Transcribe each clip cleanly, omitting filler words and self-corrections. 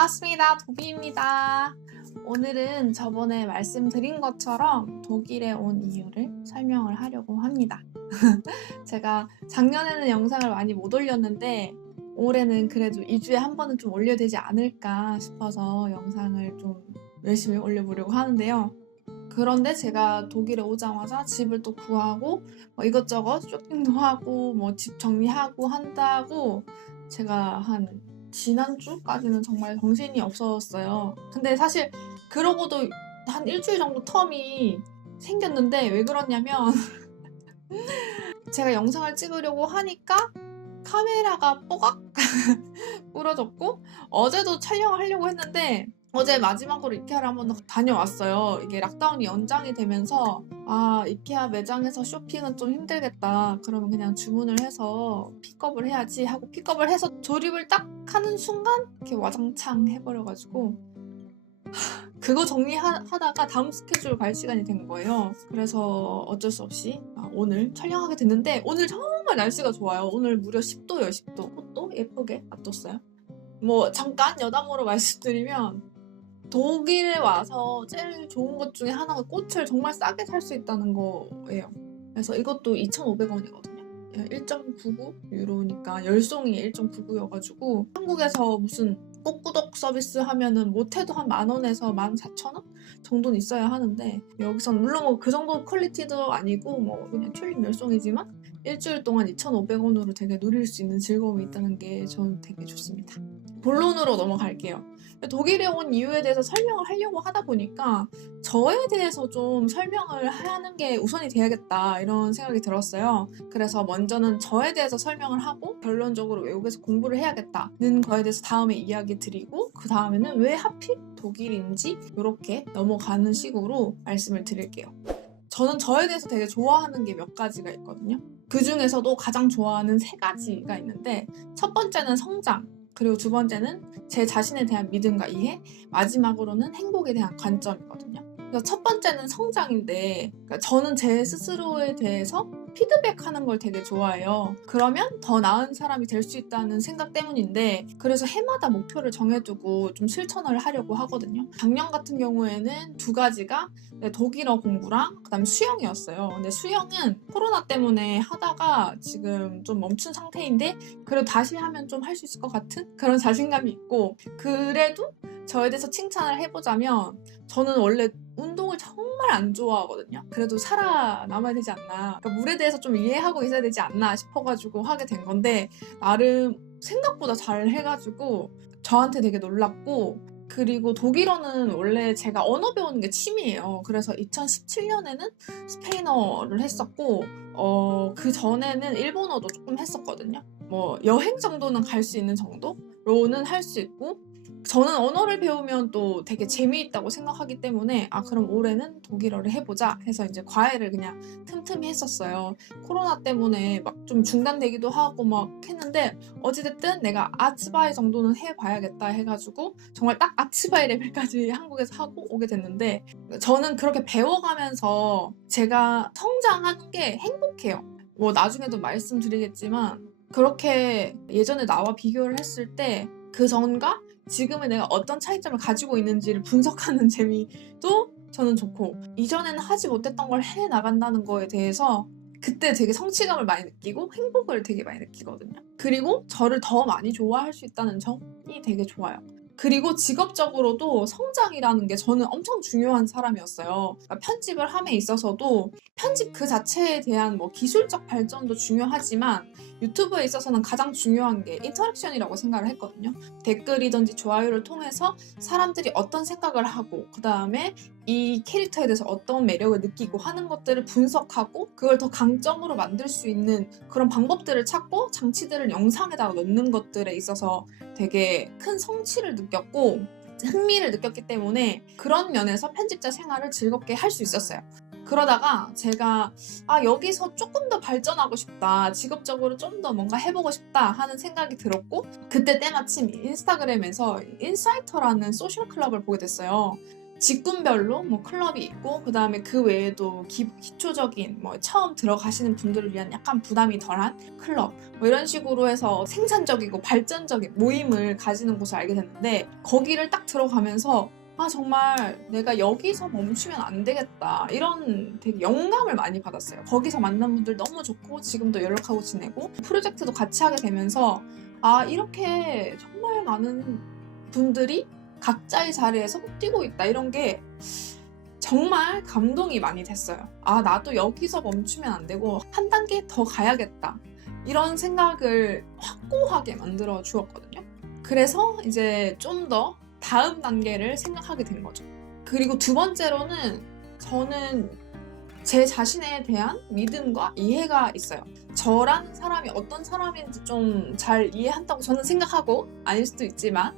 반갑습니다. 도비입니다. 오늘은 저번에 말씀드린 것처럼 독일에 온 이유를 설명을 하려고 합니다. 제가 작년에는 영상을 많이 못 올렸는데 올해는 그래도 2주에 한 번은 좀 올려야 되지 않을까 싶어서 영상을 좀 열심히 올려보려고 하는데요. 그런데 제가 독일에 오자마자 집을 또 구하고 이것저것 쇼핑도 하고 집 정리하고 한다고 제가 한 지난주까지는 정말 정신이 없었어요. 근데 사실 그러고도 한 일주일 정도 텀이 생겼는데 왜 그러냐면 제가 영상을 찍으려고 하니까 카메라가 뽀각 부러졌고, 어제도 촬영을 하려고 했는데 어제 마지막으로 이케아를 한번 다녀왔어요. 이게 락다운이 연장이 되면서 이케아 매장에서 쇼핑은 좀 힘들겠다, 그러면 그냥 주문을 해서 픽업을 해야지 하고 픽업을 해서 조립을 딱 하는 순간 이렇게 와장창 해버려가지고 그거 정리하다가 다음 스케줄 갈 시간이 된 거예요. 그래서 어쩔 수 없이 오늘 촬영하게 됐는데, 오늘 정말 날씨가 좋아요. 오늘 무려 10도예요. 10도. 꽃도 예쁘게 놔뒀어요. 잠깐 여담으로 말씀드리면, 독일에 와서 제일 좋은 것 중에 하나가 꽃을 정말 싸게 살 수 있다는 거예요. 그래서 이것도 2,500원이거든요. 1.99 유로니까 10송이에 1.99여가지고 한국에서 무슨 꽃구독 서비스 하면은 못해도 한 10,000원에서 14,000원 정도는 있어야 하는데, 여기선 물론 그 정도 퀄리티도 아니고 그냥 튤립 10송이지만 일주일 동안 2,500원으로 되게 누릴 수 있는 즐거움이 있다는 게 저는 되게 좋습니다. 본론으로 넘어갈게요. 독일에 온 이유에 대해서 설명을 하려고 하다 보니까 저에 대해서 좀 설명을 하는 게 우선이 돼야겠다, 이런 생각이 들었어요. 그래서 먼저는 저에 대해서 설명을 하고 결론적으로 외국에서 공부를 해야겠다는 거에 대해서 다음에 이야기 드리고, 그 다음에는 왜 하필 독일인지 이렇게 넘어가는 식으로 말씀을 드릴게요. 저는 저에 대해서 되게 좋아하는 게 몇 가지가 있거든요. 그 중에서도 가장 좋아하는 3가지가 있는데, 첫 번째는 성장, 그리고 두 번째는 제 자신에 대한 믿음과 이해, 마지막으로는 행복에 대한 관점이거든요. 그래서 첫 번째는 성장인데, 저는 제 스스로에 대해서 피드백하는 걸 되게 좋아해요. 그러면 더 나은 사람이 될 수 있다는 생각 때문인데, 그래서 해마다 목표를 정해두고 좀 실천을 하려고 하거든요. 작년 같은 경우에는 2가지가 독일어 공부랑 그다음 수영이었어요. 근데 수영은 코로나 때문에 하다가 지금 좀 멈춘 상태인데, 그래도 다시 하면 좀 할 수 있을 것 같은 그런 자신감이 있고, 그래도 저에 대해서 칭찬을 해보자면 저는 원래 운동을 정말 안 좋아하거든요. 그래도 살아남아야 되지 않나, 그러니까 물에 대해서 좀 이해하고 있어야 되지 않나 싶어가지고 하게 된 건데, 나름 생각보다 잘 해가지고 저한테 되게 놀랐고, 그리고 독일어는 원래 제가 언어 배우는 게 취미예요. 그래서 2017년에는 스페인어를 했었고, 그 전에는 일본어도 조금 했었거든요. 여행 정도는 갈 수 있는 정도로는 할 수 있고, 저는 언어를 배우면 또 되게 재미있다고 생각하기 때문에 그럼 올해는 독일어를 해보자 해서 이제 과외를 그냥 틈틈이 했었어요. 코로나 때문에 막 좀 중단되기도 하고 막 했는데, 어찌됐든 내가 아츠바이 정도는 해봐야겠다 해가지고 정말 딱 아츠바이 레벨까지 한국에서 하고 오게 됐는데, 저는 그렇게 배워가면서 제가 성장하는 게 행복해요. 나중에도 말씀드리겠지만, 그렇게 예전에 나와 비교를 했을 때 그 전과 지금의 내가 어떤 차이점을 가지고 있는지를 분석하는 재미도 저는 좋고, 이전에는 하지 못했던 걸 해나간다는 거에 대해서 그때 되게 성취감을 많이 느끼고 행복을 되게 많이 느끼거든요. 그리고 저를 더 많이 좋아할 수 있다는 점이 되게 좋아요. 그리고 직업적으로도 성장이라는 게 저는 엄청 중요한 사람이었어요. 그러니까 편집을 함에 있어서도 편집 그 자체에 대한 기술적 발전도 중요하지만, 유튜브에 있어서는 가장 중요한 게 인터랙션이라고 생각을 했거든요. 댓글이든지 좋아요를 통해서 사람들이 어떤 생각을 하고, 그 다음에 이 캐릭터에 대해서 어떤 매력을 느끼고 하는 것들을 분석하고, 그걸 더 강점으로 만들 수 있는 그런 방법들을 찾고 장치들을 영상에다가 넣는 것들에 있어서 되게 큰 성취를 느꼈고 흥미를 느꼈기 때문에, 그런 면에서 편집자 생활을 즐겁게 할 수 있었어요. 그러다가 제가 여기서 조금 더 발전하고 싶다, 직업적으로 좀 더 뭔가 해보고 싶다 하는 생각이 들었고, 그때 때마침 인스타그램에서 인사이터라는 소셜 클럽을 보게 됐어요. 직군별로 뭐 클럽이 있고 그다음에 그 외에도 기초적인 뭐 처음 들어가시는 분들을 위한 약간 부담이 덜한 클럽 뭐 이런 식으로 해서 생산적이고 발전적인 모임을 가지는 곳을 알게 됐는데 거기를 딱 들어가면서 아 정말 내가 여기서 멈추면 안 되겠다 이런 되게 영감을 많이 받았어요. 거기서 만난 분들 너무 좋고 지금도 연락하고 지내고 프로젝트도 같이 하게 되면서 아 이렇게 정말 많은 분들이 각자의 자리에서 뛰고 있다 이런 게 정말 감동이 많이 됐어요. 아 나도 여기서 멈추면 안 되고 한 단계 더 가야겠다 이런 생각을 확고하게 만들어 주었거든요. 그래서 이제 좀 더 다음 단계를 생각하게 된 거죠. 그리고 두 번째로는 저는 제 자신에 대한 믿음과 이해가 있어요. 저라는 사람이 어떤 사람인지 좀 잘 이해한다고 저는 생각하고 아닐 수도 있지만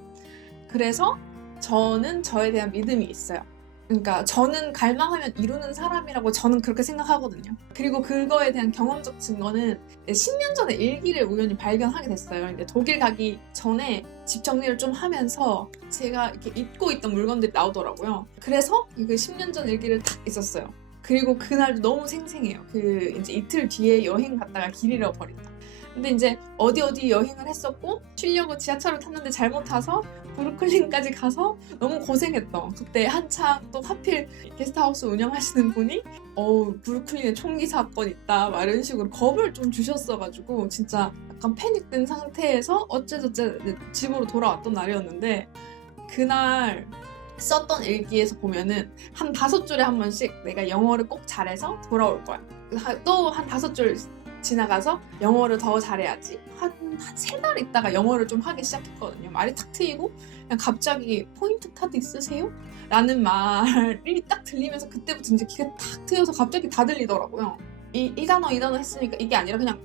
그래서 저는 저에 대한 믿음이 있어요. 그러니까 저는 갈망하면 이루는 사람이라고 저는 그렇게 생각하거든요. 그리고 그거에 대한 경험적 증거는 10년 전에 일기를 우연히 발견하게 됐어요. 이제 독일 가기 전에 집 정리를 좀 하면서 제가 이렇게 잊고 있던 물건들이 나오더라고요. 그래서 그 10년 전 일기를 딱 있었어요. 그리고 그날도 너무 생생해요. 그 이제 이틀 뒤에 여행 갔다가 길 잃어버린다. 근데 이제 어디 여행을 했었고 쉬려고 지하철을 탔는데 잘못 타서 브루클린까지 가서 너무 고생했던 그때 한창 또 하필 게스트하우스 운영하시는 분이 브루클린에 총기 사건 있다 막 이런 식으로 겁을 좀 주셨어가지고 진짜 약간 패닉된 상태에서 어째저째 집으로 돌아왔던 날이었는데 그날 썼던 일기에서 보면은 한 5줄에 한 번씩 내가 영어를 꼭 잘해서 돌아올 거야. 또 한 5줄 지나가서 영어를 더 잘해야지. 한 3달 있다가 영어를 좀 하기 시작했거든요. 말이 탁 트이고 그냥 갑자기 포인트 카드 있으세요? 라는 말이 딱 들리면서 그때부터 이제 귀가 탁 트여서 갑자기 다 들리더라고요. 이 단어 했으니까 이게 아니라 그냥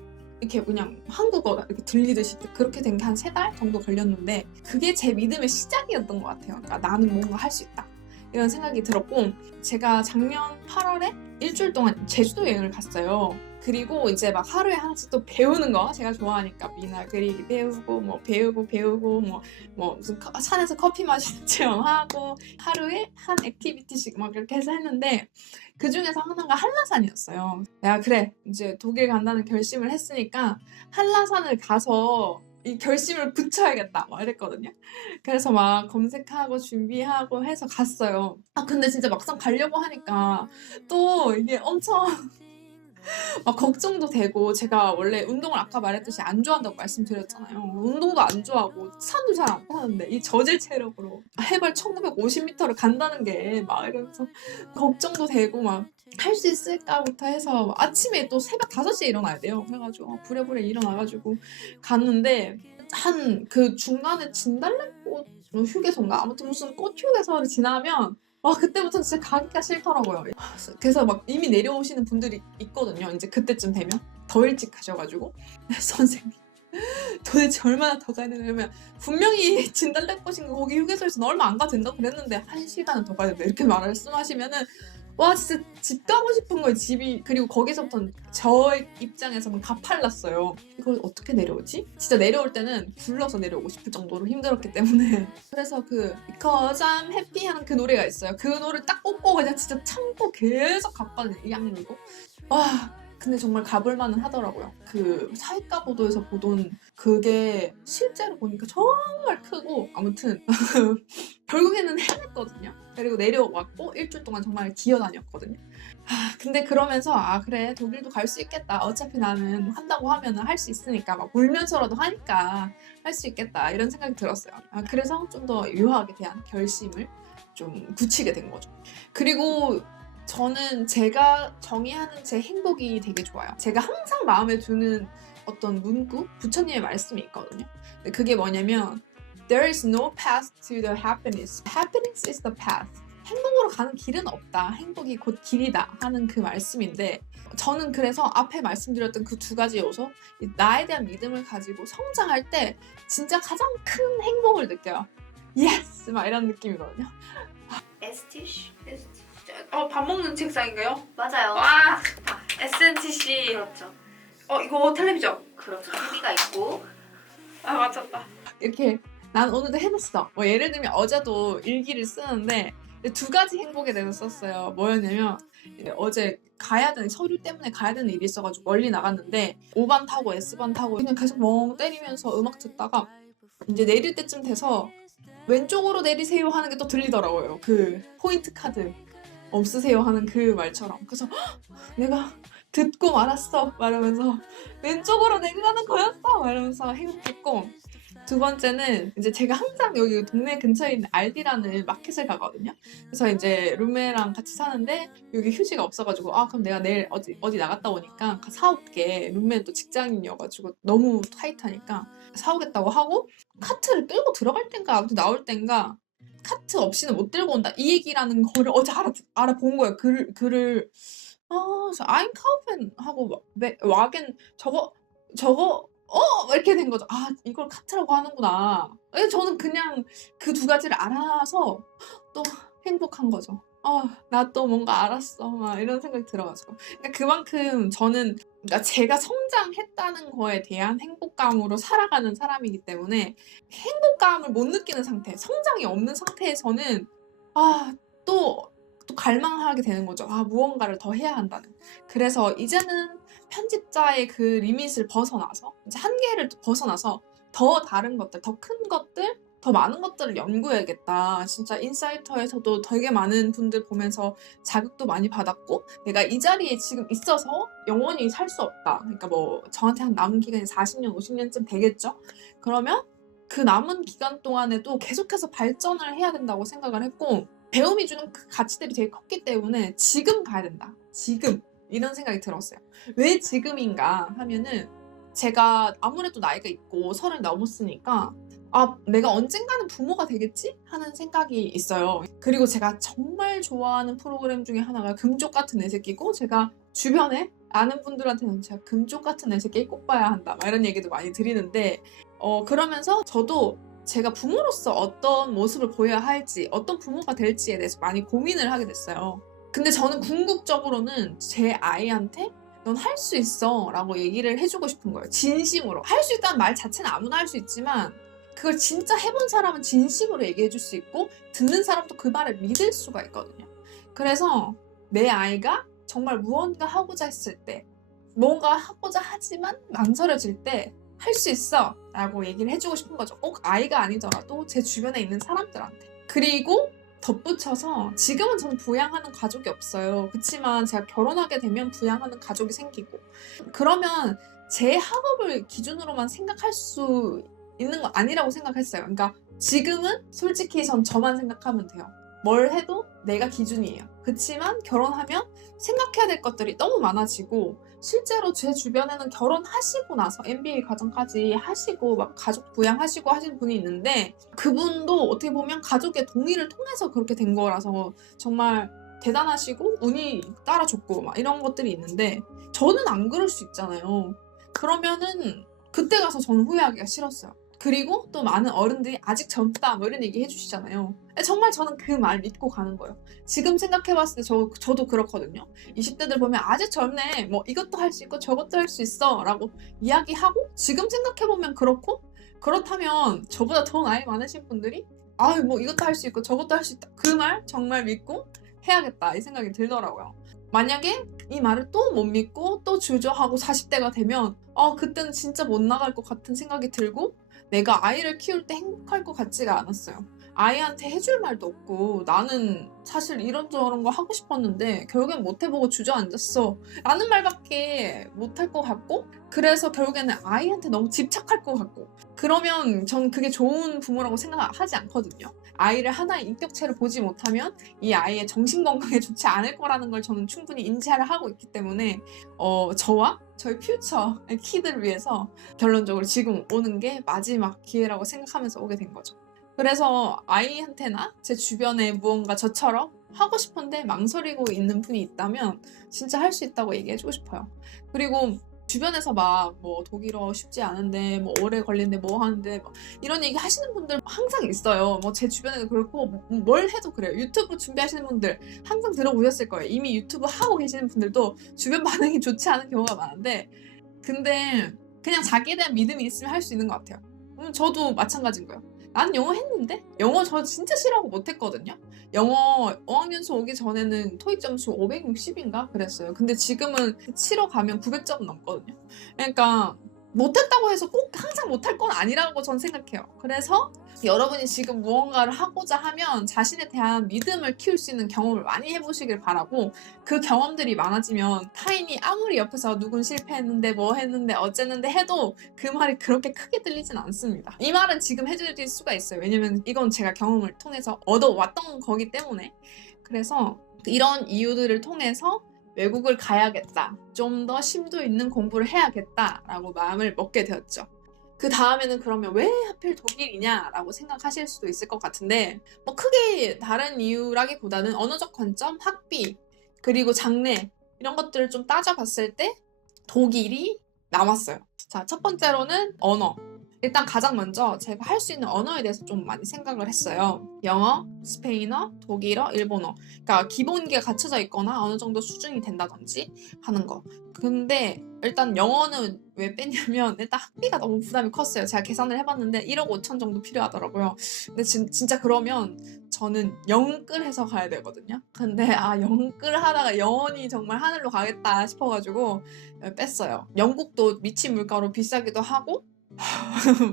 한국어가 이렇게 들리듯이 그렇게 된 게 한 3달 정도 걸렸는데 그게 제 믿음의 시작이었던 것 같아요. 그러니까 나는 뭔가 할 수 있다. 이런 생각이 들었고 제가 작년 8월에 일주일 동안 제주도 여행을 갔어요. 그리고 이제 막 하루에 하나씩 또 배우는 거 제가 좋아하니까 미나 그리기 배우고 뭐 배우고 뭐 무슨 산에서 커피 마시는 체험하고 하루에 한 액티비티씩 막 이렇게 해서 했는데 그 중에서 하나가 한라산이었어요. 야 그래 이제 독일 간다는 결심을 했으니까 한라산을 가서 이 결심을 붙여야겠다 막 이랬거든요. 그래서 막 검색하고 준비하고 해서 갔어요. 아 근데 진짜 막상 가려고 하니까 또 이게 엄청 막 걱정도 되고 제가 원래 운동을 아까 말했듯이 안 좋아한다고 말씀드렸잖아요. 운동도 안 좋아하고 산도 잘 안 타는데 이 저질 체력으로 해발 1950m를 간다는 게 막 이러면서 걱정도 되고 막 할 수 있을까부터 해서 아침에 또 새벽 5시에 일어나야 돼요. 그래가지고 부랴부랴 일어나가지고 갔는데 한 그 중간에 진달래꽃 휴게소인가 아무튼 무슨 꽃 휴게소를 지나면 와 그때부터 진짜 가기가 싫더라고요. 그래서 막 이미 내려오시는 분들이 있거든요. 이제 그때쯤 되면 더 일찍 가셔가지고 선생님 도대체 얼마나 더 가야 되나 그러면 분명히 진달래꽃인 거 거기 휴게소에서 얼마 안 가도 된다고 그랬는데 1시간은 더 가야 된다 이렇게 말씀하시면은 와 진짜 집 가고 싶은 거예요. 집이 그리고 거기서부터는 저 입장에서는 가팔랐어요. 이걸 어떻게 내려오지? 진짜 내려올 때는 굴러서 내려오고 싶을 정도로 힘들었기 때문에 그래서 그 Because I'm Happy 하는 그 노래가 있어요. 그 노래 딱 꽂고 그냥 진짜 참고 계속 갔거든요. 2학년이고 와 근데 정말 가볼 만은 하더라고요. 그 사회과 보도에서 보던 그게 실제로 보니까 정말 크고 아무튼 결국에는 해냈거든요. 그리고 내려왔고 일주일 동안 정말 기어다녔거든요. 근데 그러면서 아 그래 독일도 갈 수 있겠다. 어차피 나는 한다고 하면 할 수 있으니까 막 울면서라도 하니까 할 수 있겠다 이런 생각이 들었어요. 그래서 좀 더 유학에 대한 결심을 좀 굳히게 된 거죠. 그리고 저는 제가 정의하는 제 행복이 되게 좋아요. 제가 항상 마음에 두는 어떤 문구, 부처님의 말씀이 있거든요. 근데 그게 뭐냐면 There is no path to the happiness. Happiness is the path. 행복으로 가는 길은 없다. 행복이 곧 길이다 하는 그 말씀인데 저는 그래서 앞에 말씀드렸던 그 2가지 요소 나에 대한 믿음을 가지고 성장할 때 진짜 가장 큰 행복을 느껴요. 예스! 막 이런 느낌이거든요. 에스티쉬? 밥 먹는 책상인가요? 맞아요. 와! SNTC. 그렇죠. 이거 텔레비전. 그렇죠. TV가 있고. 맞췄다. 이렇게 난 오늘도 해냈어. 뭐 예를 들면 어제도 일기를 쓰는데 두 가지 행복에 대해서 썼어요. 뭐였냐면 어제 가야 되는 서류 때문에 가야 되는 일이 있어가지고 멀리 나갔는데 5번 타고 S번 타고 그냥 계속 멍 때리면서 음악 듣다가 이제 내릴 때쯤 돼서 왼쪽으로 내리세요 하는 게 또 들리더라고요. 그 포인트 카드 없으세요 하는 그 말처럼. 그래서 "헉, 내가 듣고 말았어 말하면서 왼쪽으로 내리라는 거였어 말하면서 행복했고, 두 번째는 이제 제가 항상 여기 동네 근처에 있는 알디라는 마켓을 가거든요. 그래서 이제 룸메랑 같이 사는데 여기 휴지가 없어가지고 그럼 내가 내일 어디 나갔다 오니까 사올게. 룸메는 또 직장인이어가지고 너무 타이트하니까 사오겠다고 하고 카트를 끌고 들어갈 땐가 아무튼 나올 땐가 카트 없이는 못 들고 온다 이 얘기라는 거를 어제 알아본 거예요. 글을 그래서 아인카우펜 하고 와겐 저거 이렇게 된 거죠. 이걸 카트라고 하는구나. 저는 그냥 그 두 가지를 알아서 또 행복한 거죠. 나 또 뭔가 알았어. 막 이런 생각이 들어가지고. 그러니까 그만큼 저는 그러니까 제가 성장했다는 거에 대한 행복감으로 살아가는 사람이기 때문에 행복감을 못 느끼는 상태, 성장이 없는 상태에서는 또 갈망하게 되는 거죠. 무언가를 더 해야 한다는. 그래서 이제는 편집자의 그 리밋을 벗어나서 이제 한계를 벗어나서 더 다른 것들, 더 큰 것들, 더 많은 것들을 연구해야겠다. 진짜 인사이터에서도 되게 많은 분들 보면서 자극도 많이 받았고 내가 이 자리에 지금 있어서 영원히 살 수 없다. 그러니까 뭐 저한테 한 남은 기간이 40년, 50년쯤 되겠죠. 그러면 그 남은 기간 동안에도 계속해서 발전을 해야 된다고 생각을 했고 배움이 주는 그 가치들이 되게 컸기 때문에 지금 가야 된다. 지금. 이런 생각이 들었어요. 왜 지금인가 하면은 제가 아무래도 나이가 있고 30 넘었으니까 내가 언젠가는 부모가 되겠지? 하는 생각이 있어요. 그리고 제가 정말 좋아하는 프로그램 중에 하나가 금쪽 같은 내 새끼고 제가 주변에 아는 분들한테는 제가 금쪽 같은 내 새끼 꼭 봐야 한다 막 이런 얘기도 많이 드리는데 그러면서 저도 제가 부모로서 어떤 모습을 보여야 할지 어떤 부모가 될지에 대해서 많이 고민을 하게 됐어요. 근데 저는 궁극적으로는 제 아이한테 넌 할 수 있어 라고 얘기를 해주고 싶은 거예요. 진심으로. 할 수 있다는 말 자체는 아무나 할 수 있지만 그걸 진짜 해본 사람은 진심으로 얘기해 줄 수 있고 듣는 사람도 그 말을 믿을 수가 있거든요. 그래서 내 아이가 정말 무언가 하고자 했을 때 뭔가 하고자 하지만 망설여질 때 할 수 있어 라고 얘기를 해주고 싶은 거죠. 꼭 아이가 아니더라도 제 주변에 있는 사람들한테. 그리고 덧붙여서 지금은 저는 부양하는 가족이 없어요. 그치만 제가 결혼하게 되면 부양하는 가족이 생기고 그러면 제 학업을 기준으로만 생각할 수 있는 거 아니라고 생각했어요. 그러니까 지금은 솔직히 전 저만 생각하면 돼요. 뭘 해도 내가 기준이에요. 그치만 결혼하면 생각해야 될 것들이 너무 많아지고 실제로 제 주변에는 결혼하시고 나서 MBA 과정까지 하시고 막 가족 부양하시고 하신 분이 있는데 그분도 어떻게 보면 가족의 동의를 통해서 그렇게 된 거라서 정말 대단하시고 운이 따라줬고 막 이런 것들이 있는데 저는 안 그럴 수 있잖아요. 그러면은 그때 가서 저는 후회하기가 싫었어요. 그리고 또 많은 어른들이 아직 젊다 뭐 이런 얘기 해주시잖아요. 정말 저는 그 말 믿고 가는 거예요. 지금 생각해봤을 때 저도 그렇거든요. 20대들 보면 아직 젊네 뭐 이것도 할 수 있고 저것도 할 수 있어 라고 이야기하고 지금 생각해보면 그렇고 그렇다면 저보다 더 나이 많으신 분들이 뭐 이것도 할 수 있고 저것도 할 수 있다 그 말 정말 믿고 해야겠다 이 생각이 들더라고요. 만약에 이 말을 또 못 믿고 또 주저하고 40대가 되면 그때는 진짜 못 나갈 것 같은 생각이 들고 내가 아이를 키울 때 행복할 것 같지가 않았어요. 아이한테 해줄 말도 없고 나는 사실 이런저런 거 하고 싶었는데 결국엔 못 해보고 주저앉았어 라는 말밖에 못할 것 같고 그래서 결국에는 아이한테 너무 집착할 것 같고 그러면 전 그게 좋은 부모라고 생각하지 않거든요. 아이를 하나의 인격체로 보지 못하면 이 아이의 정신건강에 좋지 않을 거라는 걸 저는 충분히 인지를 하고 있기 때문에 저와 저희 퓨처 키드를 위해서 결론적으로 지금 오는 게 마지막 기회라고 생각하면서 오게 된 거죠. 그래서 아이한테나 제 주변에 무언가 저처럼 하고 싶은데 망설이고 있는 분이 있다면 진짜 할 수 있다고 얘기해주고 싶어요. 그리고 주변에서 막 뭐 독일어 쉽지 않은데 뭐 오래 걸리는데 뭐 하는데 뭐 이런 얘기 하시는 분들 항상 있어요. 뭐 제 주변에도 그렇고 뭘 해도 그래요. 유튜브 준비하시는 분들 항상 들어보셨을 거예요. 이미 유튜브 하고 계시는 분들도 주변 반응이 좋지 않은 경우가 많은데 근데 그냥 자기에 대한 믿음이 있으면 할 수 있는 것 같아요. 저도 마찬가지인 거예요. 난 영어 했는데? 영어 저 진짜 싫어하고 못했거든요. 영어 어학연수 오기 전에는 토익 점수 560인가 그랬어요. 근데 지금은 치러 가면 900점 넘거든요. 그러니까 못했다고 해서 꼭 항상 못할 건 아니라고 전 생각해요. 그래서 여러분이 지금 무언가를 하고자 하면 자신에 대한 믿음을 키울 수 있는 경험을 많이 해보시길 바라고, 그 경험들이 많아지면 타인이 아무리 옆에서 누군 실패했는데 뭐 했는데 어쨌는데 해도 그 말이 그렇게 크게 들리진 않습니다. 이 말은 지금 해드릴 수가 있어요. 왜냐면 이건 제가 경험을 통해서 얻어왔던 거기 때문에. 그래서 이런 이유들을 통해서 외국을 가야겠다, 좀 더 심도 있는 공부를 해야겠다라고 마음을 먹게 되었죠. 그 다음에는 그러면 왜 하필 독일이냐라고 생각하실 수도 있을 것 같은데, 뭐 크게 다른 이유라기보다는 언어적 관점, 학비, 그리고 장래 이런 것들을 좀 따져봤을 때 독일이 남았어요. 자, 첫 번째로는 언어. 일단 가장 먼저 제가 할 수 있는 언어에 대해서 좀 많이 생각을 했어요. 영어, 스페인어, 독일어, 일본어. 그러니까 기본기가 갖춰져 있거나 어느 정도 수준이 된다든지 하는 거. 근데 일단 영어는 왜 뺐냐면 일단 학비가 너무 부담이 컸어요. 제가 계산을 해봤는데 1억 5천 정도 필요하더라고요. 근데 진짜 그러면 저는 영끌해서 가야 되거든요. 근데 영끌 하다가 영원히 정말 하늘로 가겠다 싶어가지고 뺐어요. 영국도 미친 물가로 비싸기도 하고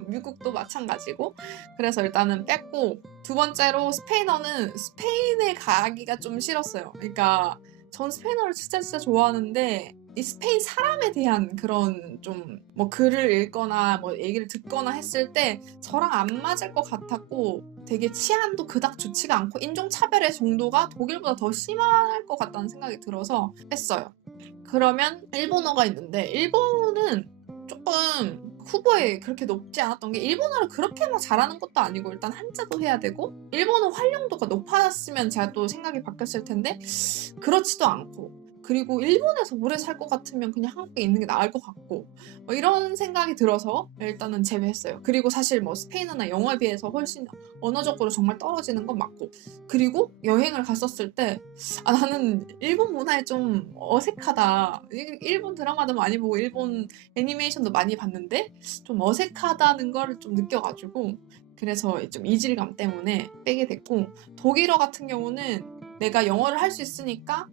미국도 마찬가지고, 그래서 일단은 뺐고, 두 번째로 스페인어는 스페인에 가기가 좀 싫었어요. 그러니까 전 스페인어를 진짜 좋아하는데 이 스페인 사람에 대한 그런 좀 뭐 글을 읽거나 뭐 얘기를 듣거나 했을 때 저랑 안 맞을 것 같았고, 되게 치안도 그닥 좋지가 않고 인종차별의 정도가 독일보다 더 심할 것 같다는 생각이 들어서 뺐어요. 그러면 일본어가 있는데, 일본은 조금 후보에 그렇게 높지 않았던 게, 일본어를 그렇게 막 잘하는 것도 아니고 일단 한자도 해야 되고, 일본어 활용도가 높았으면 제가 또 생각이 바뀌었을 텐데 그렇지도 않고, 그리고 일본에서 오래 살 것 같으면 그냥 한국에 있는 게 나을 것 같고, 뭐 이런 생각이 들어서 일단은 제외했어요. 그리고 사실 뭐 스페인어나 영어에 비해서 훨씬 언어적으로 정말 떨어지는 건 맞고, 그리고 여행을 갔었을 때 나는 일본 문화에 좀 어색하다, 일본 드라마도 많이 보고 일본 애니메이션도 많이 봤는데 좀 어색하다는 걸 좀 느껴가지고, 그래서 좀 이질감 때문에 빼게 됐고, 독일어 같은 경우는 내가 영어를 할 수 있으니까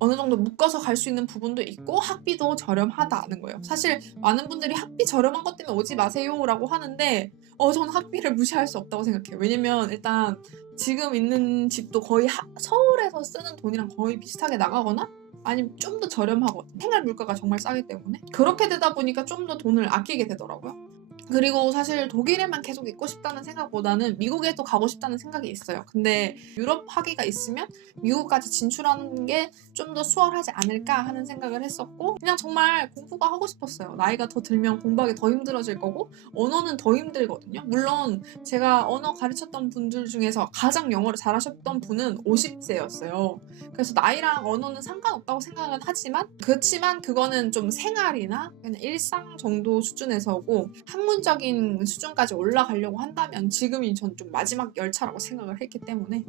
어느 정도 묶어서 갈 수 있는 부분도 있고 학비도 저렴하다는 거예요. 사실 많은 분들이 학비 저렴한 것 때문에 오지 마세요라고 하는데 저는 학비를 무시할 수 없다고 생각해요. 왜냐면 일단 지금 있는 집도 거의 서울에서 쓰는 돈이랑 거의 비슷하게 나가거나 아니면 좀 더 저렴하거든요. 생활 물가가 정말 싸기 때문에. 그렇게 되다 보니까 좀 더 돈을 아끼게 되더라고요. 그리고 사실 독일에만 계속 있고 싶다는 생각보다는 미국에도 가고 싶다는 생각이 있어요. 근데 유럽 학위가 있으면 미국까지 진출하는 게 좀 더 수월하지 않을까 하는 생각을 했었고, 그냥 정말 공부가 하고 싶었어요. 나이가 더 들면 공부하기 더 힘들어질 거고 언어는 더 힘들거든요. 물론 제가 언어 가르쳤던 분들 중에서 가장 영어를 잘하셨던 분은 50세였어요. 그래서 나이랑 언어는 상관없다고 생각은 하지만, 그렇지만 그거는 좀 생활이나 그냥 일상 정도 수준에서고, 학문적인 수준까지 올라가려고 한다면 지금이 전 좀 마지막 열차라고 생각을 했기 때문에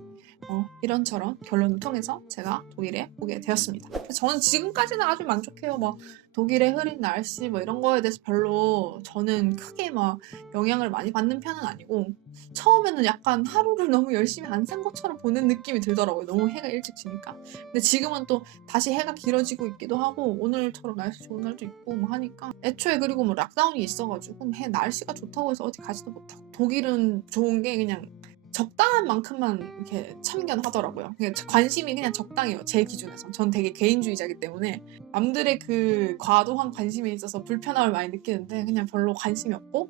이런저런 결론을 통해서 제가 독일에 오게 되었습니다. 저는 지금까지는 아주 만족해요. 뭐 독일의 흐린 날씨 뭐 이런 거에 대해서 별로 저는 크게 막 영향을 많이 받는 편은 아니고, 처음에는 약간 하루를 너무 열심히 안 산 것처럼 보는 느낌이 들더라고요. 너무 해가 일찍 지니까. 근데 지금은 또 다시 해가 길어지고 있기도 하고 오늘처럼 날씨 좋은 날도 있고 뭐 하니까, 애초에 그리고 뭐 락다운이 있어가지고 날씨가 좋다고 해서 어디 가지도 못하고, 독일은 좋은 게 그냥 적당한 만큼만 이렇게 참견하더라고요. 그냥 관심이 그냥 적당해요. 제 기준에선. 전 되게 개인주의자이기 때문에 남들의 그 과도한 관심에 있어서 불편함을 많이 느끼는데 그냥 별로 관심이 없고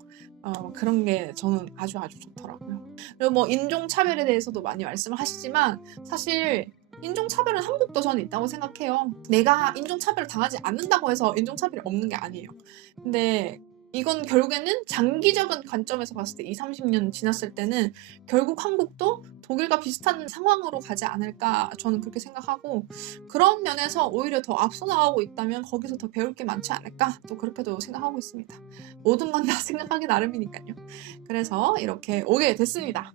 그런 게 저는 아주 좋더라고요. 그리고 뭐 인종차별에 대해서도 많이 말씀을 하시지만, 사실 인종차별은 한국도 저는 있다고 생각해요. 내가 인종차별을 당하지 않는다고 해서 인종차별이 없는 게 아니에요. 근데 이건 결국에는 장기적인 관점에서 봤을 때 20, 30년 지났을 때는 결국 한국도 독일과 비슷한 상황으로 가지 않을까, 저는 그렇게 생각하고, 그런 면에서 오히려 더 앞서 나가고 있다면 거기서 더 배울 게 많지 않을까, 또 그렇게도 생각하고 있습니다. 모든 건 다 생각하기 나름이니까요. 그래서 이렇게 오게 됐습니다.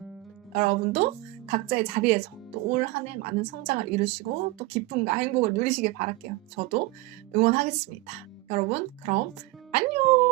여러분도 각자의 자리에서 또 올 한 해 많은 성장을 이루시고 또 기쁨과 행복을 누리시길 바랄게요. 저도 응원하겠습니다. 여러분, 그럼 안녕!